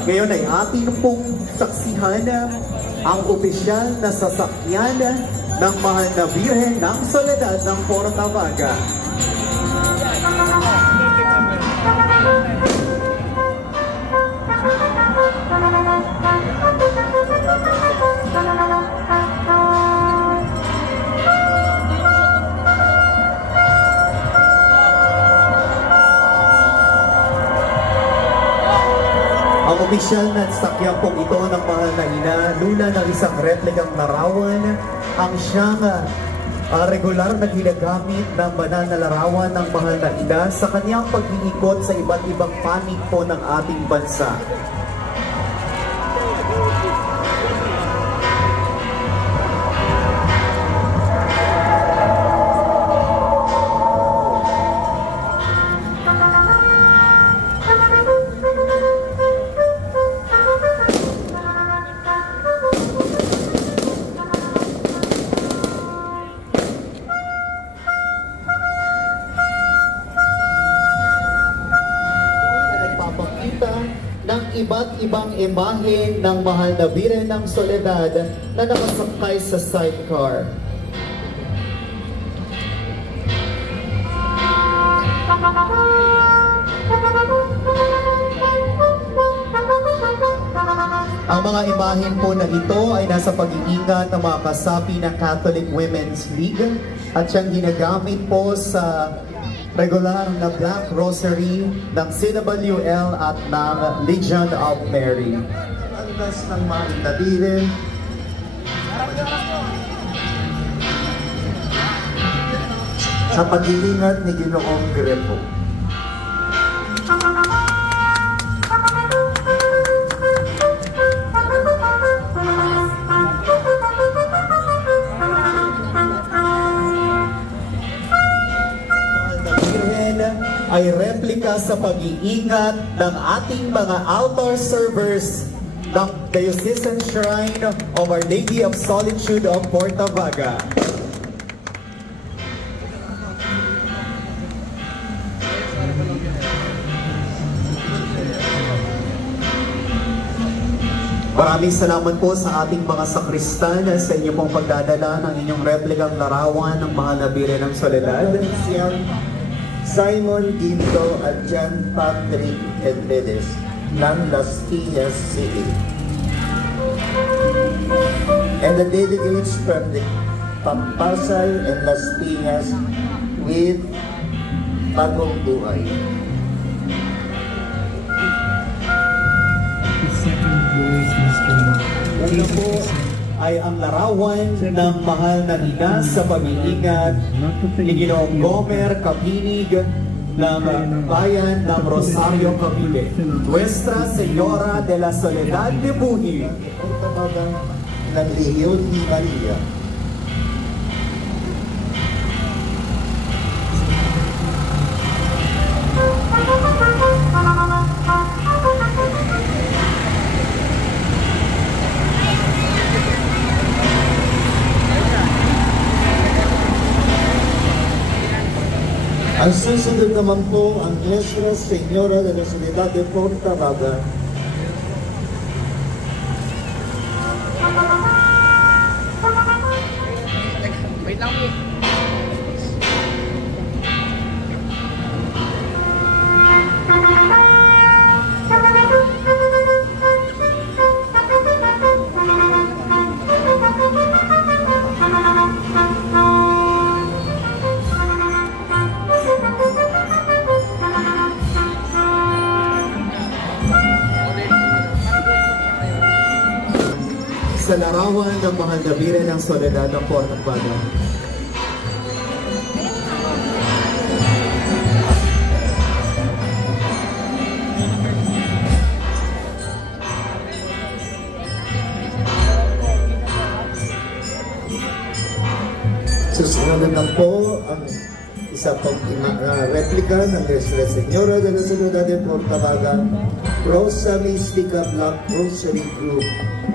At ngayon ay atin pong saksihan ang opisyal na sasakyan ng Mahal na Birhen ng Soledad ng Portavaga. Ang opisyal na sakyan pong ito ng Mahal na Ina, luna ng isang replikang larawan, ang siyang regular na ginagamit ng banal na larawan ng Mahal na Ina sa kanyang pag-iikot sa iba't ibang panig po ng ating bansa. Ng iba't ibang imahe ng Mahal na Birhen ng Soledad na nakasakay sa sidecar. Ang mga imahen po na ito ay nasa pag-iingat ng mga kasapi ng Catholic Women's League at siyang ginagamit po sa regular na Black Rosary ng CWL at ng Legion of Mary. Alas ng Mahal na Birhen sa pag-iingat ni Ginoong Grepo. Ay replika sa pag-iingat ng ating mga altar servers ng Diocesan Shrine of Our Lady of Solitude of Portavaga. Maraming salamat po sa ating mga sakristan sa inyo pong pagdadala ng inyong replikang larawan ng Mahal na Birhen ng Soledad. Simon Ginto at John Patrick Enredes ng Las Piñas City. And the delegates from the Pampasal and Las Piñas with Bagong Buhay. Una po ay ang larawan ng Mahal na Ina sa pag-iingat ni Ginoong Gomer Kapinig ng bayan ng Rosario, Cavite. Nuestra Señora de la Soledad de Buhi. Ng Legion ni Maria. Ang susunod naman po ang Nuestra Señora de la Soledad de Portavaga. Wait lang po. Sa larawan ng Mahal na Birhen ng Soledad ng Portavaga. Susunod na po ang isa pang replika ng Nuestra Señora de la Soledad de Portavaga, Rosa Mystica Black Rosary Group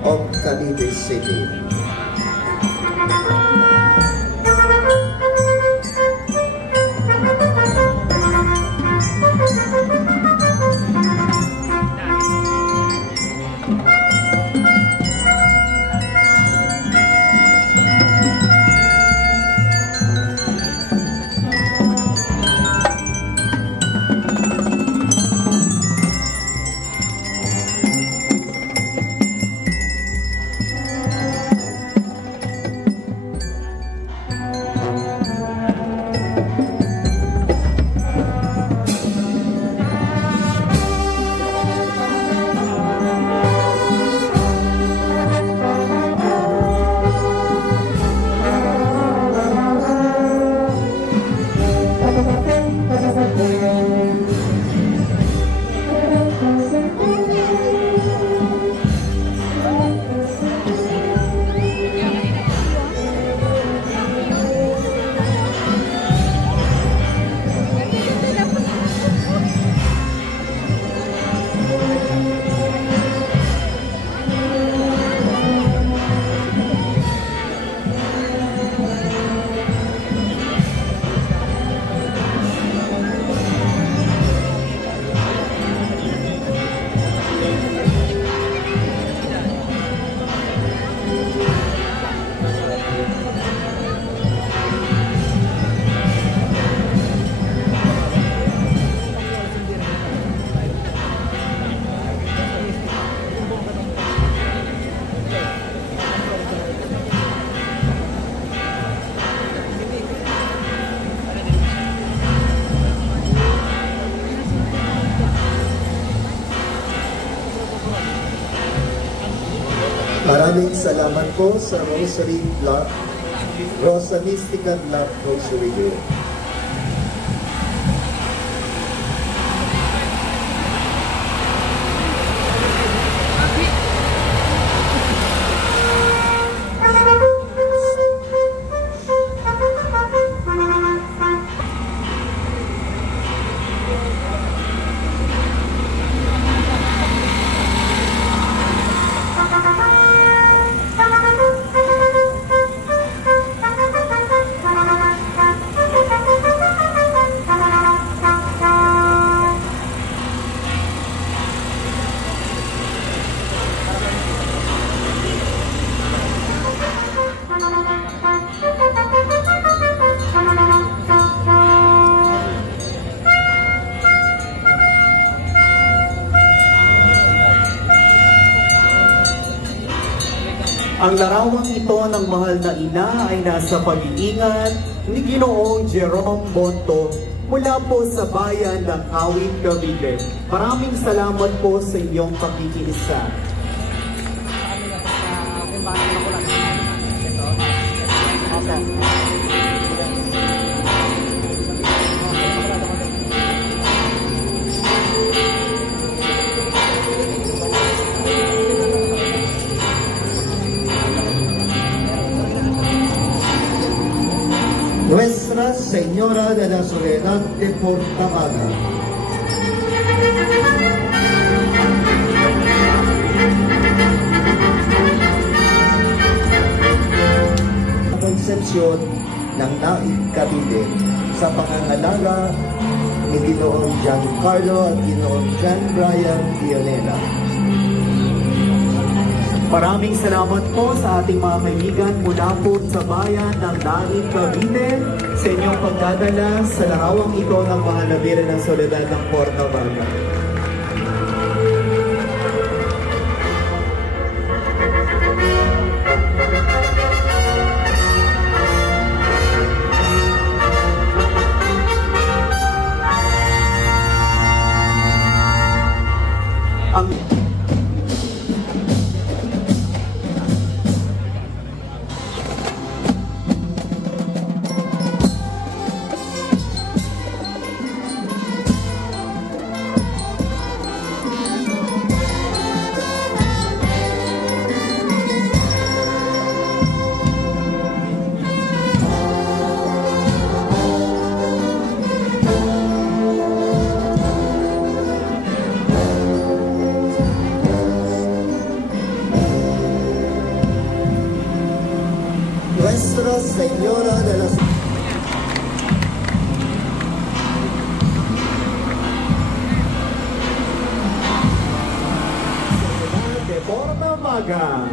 of Cavite City. Maraming salamat po sa Rosa Mystica Black Rosary Group. Ang larawang ito ng mahal na ina ay nasa pag-iingat ni Ginoong Jerome Bonto mula po sa bayan ng Kawit, Cavite. Maraming salamat po sa inyong pakikiisa. Nuestra Señora de la Soledad de Portabaga. Konsepsyon ng Naig Cavite sa pangangalala ni Ginoong Giancarlo at Ginoong John Brian Dionela. Maraming salamat po sa ating mga kaibigan mula po sa bayan ng Naig, Cavite sa inyong pagdadala sa larawang ito ng mahal na Birhen ng Soledad ng Portabaga. Nuestra Señora de la Soledad de Portabaga.